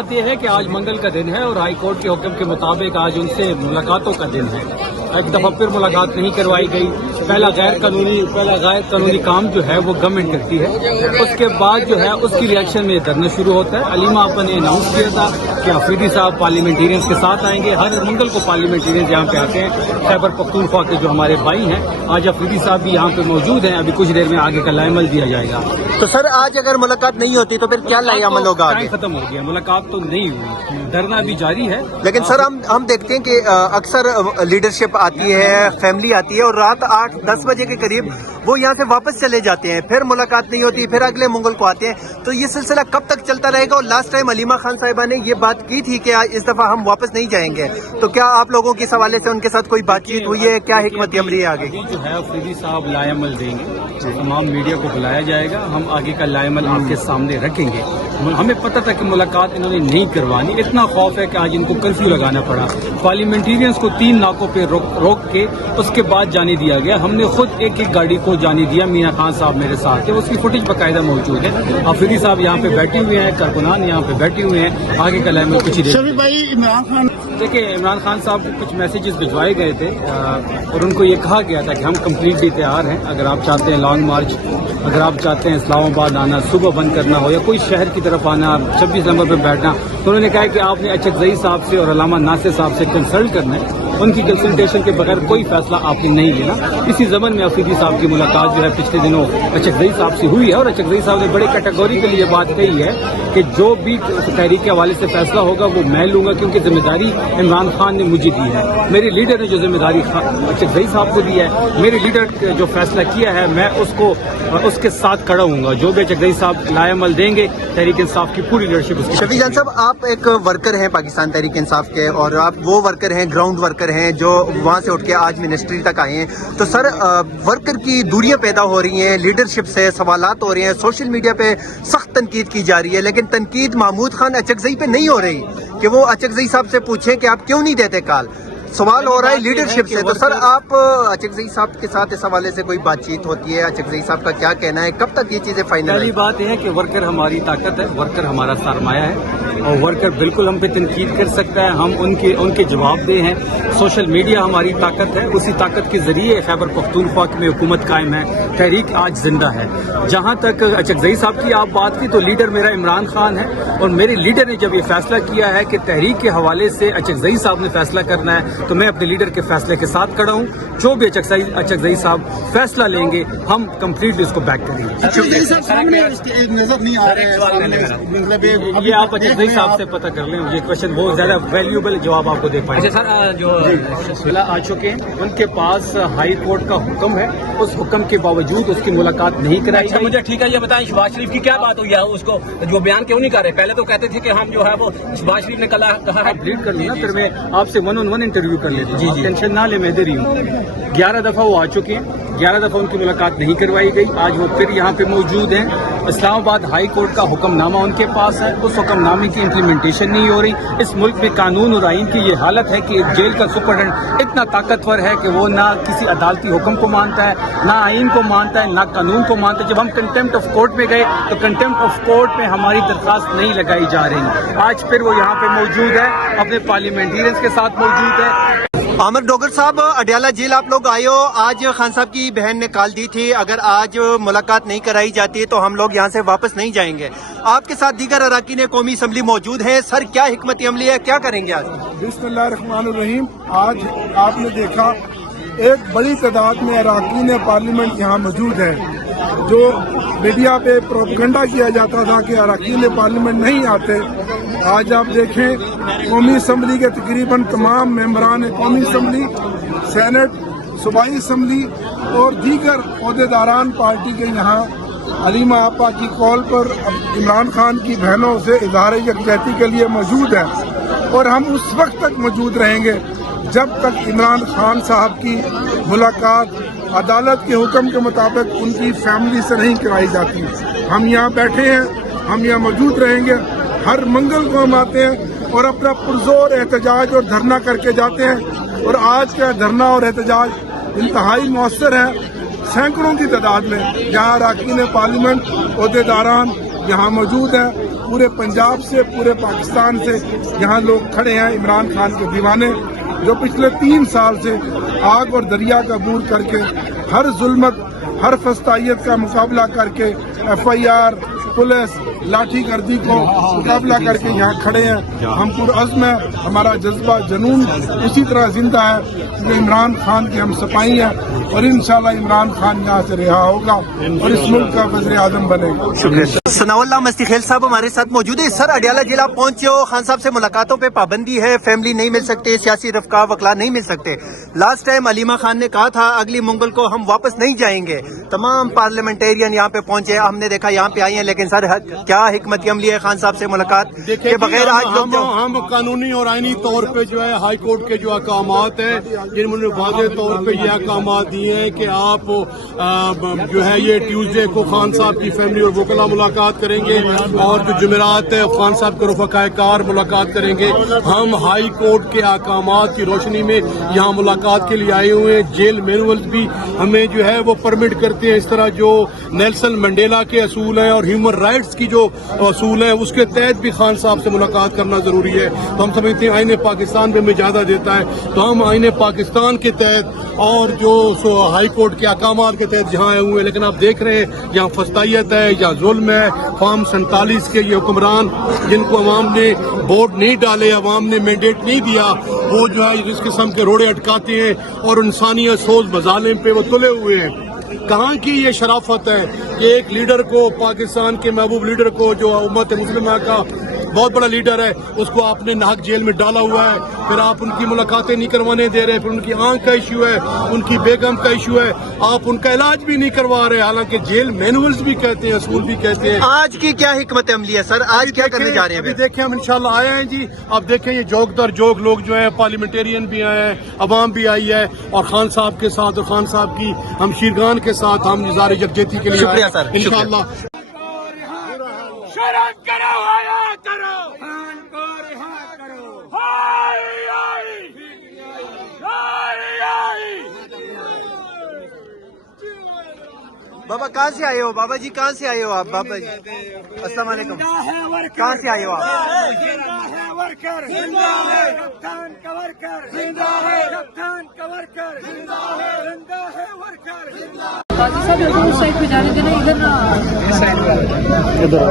बात यह है कि आज मंगल का दिन है और हाई कोर्ट के हुक्म के मुताबिक आज उनसे मुलाकातों का दिन है। एक दफा फिर मुलाकात नहीं करवाई गई। पहला गैर कानूनी काम जो है वो गवर्नमेंट करती है, उसके बाद जो है उसकी रिएक्शन में धरना शुरू होता है। अलीमा आपा ने अनाउंस किया था कि अफरीदी साहब पार्लियामेंटेरियंस के साथ आएंगे। हर मंगल को पार्लियामेंटेरियंस यहाँ पे आते हैं। खैबर पख्तूनख्वा के जो हमारे भाई हैं, आज अफरीदी साहब भी यहाँ पे मौजूद हैं। अभी कुछ देर में आगे का लाएमल दिया जाएगा। तो सर आज अगर मुलाकात नहीं होती तो फिर क्या लाएमल होगा आगे? खत्म हो गया, मुलाकात तो नहीं हुई, धरना भी जारी है। लेकिन सर हम देखते हैं कि अक्सर लीडरशिप आती है, फैमिली आती है और रात 8-10 बजे के करीब वो यहाँ से वापस चले जाते हैं। फिर मुलाकात नहीं होती, फिर अगले मंगल को आते हैं। तो ये सिलसिला कब तक चलता रहेगा? और लास्ट टाइम अलीमा खान साहिबा ने ये बात की थी कि इस दफा हम वापस नहीं जाएंगे। तो क्या आप लोगों के हवाले से उनके साथ कोई बातचीत हुई है? क्या हिकमत अमली है आगे? जो है अफरीदी साहब लाएमल देंगे, तमाम मीडिया को बुलाया जाएगा। हम आगे का लाएमल आपके सामने रखेंगे। हमें पता था कि मुलाकात इन्होंने नहीं करवानी। इतना खौफ है कि आज इनको कर्फ्यू लगाना पड़ा। पार्लियामेंटेरियंस को 3 नाकों पे रोक के उसके बाद जाने दिया गया। हमने खुद एक गाड़ी को जाने दिया। मियां खान साहब मेरे साथ थे, उसकी फुटेज बाकायदा मौजूद है। अफरीदी साहब यहाँ पे बैठे हुए हैं, कारकुनान यहाँ पे बैठे हुए हैं। आगे का लाएमल कुछ ही देखिए, इमरान खान साहब को कुछ मैसेजेस भिजवाए गए थे और उनको ये कहा गया था कि हम कम्प्लीटली तैयार हैं। अगर आप चाहते हैं लॉन्ग मार्च, अगर आप चाहते हैं इस्लामाबाद आना, सुबह बंद करना हो या कोई शहर की तरफ आना, 26 नंबर पर बैठना, तो उन्होंने कहा कि आपने अचकज़ई साहब से और अल्लामा नासिर साहब से कंसल्ट करना है। उनकी कंसल्टेशन के बगैर कोई फैसला आपने नहीं लेना। इसी ज़मन में अफरीदी साहब की मुलाकात जो है पिछले दिनों अचकज़ई साहब से हुई है और अचकज़ई साहब ने बड़े कैटेगरी के लिए बात कही है कि जो भी तहरीक के हवाले से फैसला होगा वो मैं लूंगा, क्योंकि जिम्मेदारी इमरान खान ने मुझे दी है। मेरे लीडर ने जो जिम्मेदारी अचकज़ई साहब को दी है, मेरे लीडर जो फैसला किया है मैं उसके साथ खड़ा हूँगा। जो भी अचकज़ई साहब लाएमल देंगे, तहरीक इंसाफ की पूरी लीडरशिप उसकी। शफी जान साहब, आप एक वर्कर हैं पाकिस्तान तहरीक इंसाफ के और आप वो वर्कर हैं, ग्राउंड वर्कर हैं जो वहाँ से उठ के आज मिनिस्ट्री तक आए हैं। तो सर वर्कर की दूरियां पैदा हो रही हैं, लीडरशिप से सवालात हो रहे हैं, सोशल मीडिया पे सख्त तनकीद की जा रही है, लेकिन तनकीद महमूद खान अचकज़ई पे नहीं हो रही कि वो अचकज़ई साहब से पूछें कि आप क्यों नहीं देते कॉल। सवाल हो रहा है लीडरशिप से। तो सर आप अचकज़ई साहब के साथ इस हवाले से कोई बातचीत होती है? अचकज़ई साहब का क्या कहना है? कब तक ये चीज़ें फाइनल? पहली बात यह है कि वर्कर हमारी ताकत है, वर्कर हमारा सरमाया है और वर्कर बिल्कुल हम पे तनकीद कर सकता है। हम उनके जवाबदेह हैं। सोशल मीडिया हमारी ताकत है, उसी ताकत के जरिए खैबर पख्तूनख्वा में हुकूमत कायम है, तहरीक आज जिंदा है। जहाँ तक अचकज़ई साहब की आप बात की, तो लीडर मेरा इमरान खान है और मेरे लीडर ने जब ये फैसला किया है कि तहरीक के हवाले से अचकज़ई साहब ने फैसला करना है, तो मैं अपने लीडर के फैसले के साथ खड़ा हूँ। जो भी अचकज़ई साहब फैसला लेंगे हम कम्प्लीटली उसको बैक करेंगे। नजर नहीं आ रहे, अभी आप अचकज़ई साहब से पता कर लें, मुझे क्वेश्चन बहुत ज्यादा वैल्यूएबल जवाब आपको दे पाएंगे। अच्छा सर, जो आ चुके हैं, उनके पास हाई कोर्ट का हुक्म है, उस हुक्म के बावजूद उसकी मुलाकात नहीं कराई गई। मुझे ठीक है, ये बताएं शहबाज शरीफ की क्या बात हुई है? उसको जो बयान क्यों नहीं कर रहे? पहले तो कहते थे कि हम जो है वो शहबाज शरीफ ने कहा है। लीड कर लूँ, फिर मैं आपसे 1-on-1 इंटरव्यू कर लेता हूँ। जी, टेंशन ना ले, मैं दे रही हूँ। 11 दफा वो आ चुके हैं, 11 दफा उनकी मुलाकात नहीं करवाई गई। आज वो फिर यहाँ पे मौजूद हैं। इस्लामाबाद हाई कोर्ट का हुक्मनामा उनके पास है, उस हुक्मनामे की इम्प्लीमेंटेशन नहीं हो रही। इस मुल्क में कानून और आइन की ये हालत है कि एक जेल का सुपरडेंट इतना ताकतवर है कि वो ना किसी अदालती हुक्म को मानता है, ना आइन को मानता है, ना कानून को मानता है। जब हम कंटेम्प्ट ऑफ कोर्ट में गए तो कंटेम्प्ट ऑफ कोर्ट में हमारी दरख्वास्त नहीं लगाई जा रही। आज फिर वो यहाँ पे मौजूद है, अपने पार्लियामेंटेरियंस के साथ मौजूद है। आमिर डोगर साहब, अडयाला जेल आप लोग आए हो, आज खान साहब की बहन ने कॉल दी थी अगर आज मुलाकात नहीं कराई जाती तो हम लोग यहाँ से वापस नहीं जाएंगे। आपके साथ दीगर अराकीन कौमी असम्बली मौजूद है। सर क्या हिकमत अमली है, क्या करेंगे आज? बिस्मिल्लाहिर्रहमानिर्रहीम। आज आपने देखा एक बड़ी तादाद में अराकीन पार्लियामेंट यहाँ मौजूद है। जो मीडिया पे प्रोपेगेंडा किया जाता था कि अराकीन पार्लियामेंट नहीं आते, आज आप देखें कौमी असम्बली के तकरीबन तमाम मेंबरान कौमी असम्बली, सेनेट, सूबाई असम्बली और दीगर अहदेदारान पार्टी के यहाँ अलीमा आपा की कॉल पर इमरान खान की बहनों से इजहार यकजहती के लिए मौजूद है। और हम उस वक्त तक मौजूद रहेंगे जब तक इमरान खान साहब की मुलाकात अदालत के हुक्म के मुताबिक उनकी फैमिली से नहीं कराई जाती। हम यहाँ बैठे हैं, हम यहाँ मौजूद रहेंगे। हर मंगल को हम आते हैं और अपना पुरजोर एहतजाज और धरना करके जाते हैं। और आज का धरना और एहतजाज इंतहाई मौसर है। सैकड़ों की तादाद में यहाँ अरकान पार्लियामेंट, अहदेदारान यहाँ मौजूद हैं। पूरे पंजाब से, पूरे पाकिस्तान से यहाँ लोग खड़े हैं इमरान खान के दीवाने, जो पिछले 3 साल से आग और दरिया का बूर करके हर जुल्मत, हर फस्तायत का मुकाबला करके FIR, पुलिस, लाठी गर्दी को मुकाबला करके यहाँ खड़े हैं। हम पुरअज़्म हैं, हमारा जज्बा जुनून उसी तरह जिंदा है कि इमरान खान की हम सफाई है, और इंशाल्लाह इमरान खान यहाँ से रिहा होगा और इस मुल्क का वज़ीर आज़म बनेगा। शुक्रिया। सनाउल्लाह मस्तीखेल साहब हमारे साथ मौजूद है। सर, अडियाला जिला पहुंचे हो, खान साहब से मुलाकातों पे पाबंदी है, फैमिली नहीं मिल सकते, सियासी रफ़का वकला नहीं मिल सकते। लास्ट टाइम अलीमा खान ने कहा था अगली मंगल को हम वापस नहीं जाएंगे। तमाम पार्लियामेंटेरियन यहाँ पे पहुंचे, हमने देखा यहाँ पे आए हैं, लेकिन सर क्या हिकमत अमली है खान साहब से मुलाकात के बगैर? आज हम कानूनी और आईनी तौर पे जो है हाई कोर्ट के जो अहकामात हैं, जिन्होंने वाज़े तौर पे ये अहकामात दिए हैं कि आप जो है ये ट्यूसडे को खान साहब की फैमिली और वकला मुलाकात करेंगे, और जो जुमेरात है खान साहब के रफ़काए कार मुलाकात करेंगे। हम हाई कोर्ट के अहकामात की रोशनी में यहाँ मुलाकात के लिए आए हुए हैं। जेल मैनुअल्स भी हमें जो है वो परमिट करते हैं। इस तरह जो नेल्सन मंडेला के असूल हैं और ह्यूमन राइट्स की जो असूल हैं, उसके तहत भी खान साहब से मुलाकात करना जरूरी है। तो हम समझते हैं आईने पाकिस्तान में इजाजत देता है, तो हम आईने पाकिस्तान के तहत और जो हाई कोर्ट के अहकामात के तहत जहाँ आए हुए हैं। लेकिन आप देख रहे हैं यहाँ फस्तायत है, यहाँ जुल्म है। फॉर्म 47 के ये हुक्मरान जिनको अवाम ने वोट नहीं डाले, अवाम ने मैंडेट नहीं दिया, वो जो है इस किस्म के रोड़े अटकाते हैं और इंसानियत सोच मजालिम पे वो तुले हुए हैं। कहाँ की ये शराफत है कि एक लीडर को, पाकिस्तान के महबूब लीडर को, जो उम्मत मुस्लिमा का बहुत बड़ा लीडर है, उसको आपने नाहक जेल में डाला हुआ है। फिर आप उनकी मुलाकातें नहीं करवाने दे रहे, फिर उनकी आंख का इशू है, उनकी बेगम का इशू है, आप उनका इलाज भी नहीं करवा रहे, हालांकि जेल मैनुअल्स भी कहते हैं, असूल भी कहते हैं। आज की क्या हिकमत अमली है सर? आज क्या करने जा रहे हैं? अभी देखें, हम इंशाल्लाह आए हैं जी। अब देखें ये जोक दर जोक लोग जो है, पार्लियामेंटेरियन भी आए हैं, अवाम भी आई है, और खान साहब के साथ और खान साहब की हम शीरगान के साथ हम निज़ार यकजहती के लिए शुक्रिया सर, इंशाल्लाह। शर्म करो, हया करो, खान को रिहा करो। हाय हाय हाय हाय। बाबा कहाँ से आए हो? बाबा जी कहाँ से आए हो आप? बाबा जी अस्सलाम वालेकुम, कहाँ से आए हो आप? जिंदा है वर्कर, जिंदा है कप्तान का वर्कर, जिंदा है कप्तान का वर्कर, जिंदा है वर्कर, जिंदा। बाकी सब लोगों को साइड पे जाने देना, इधर ना इधर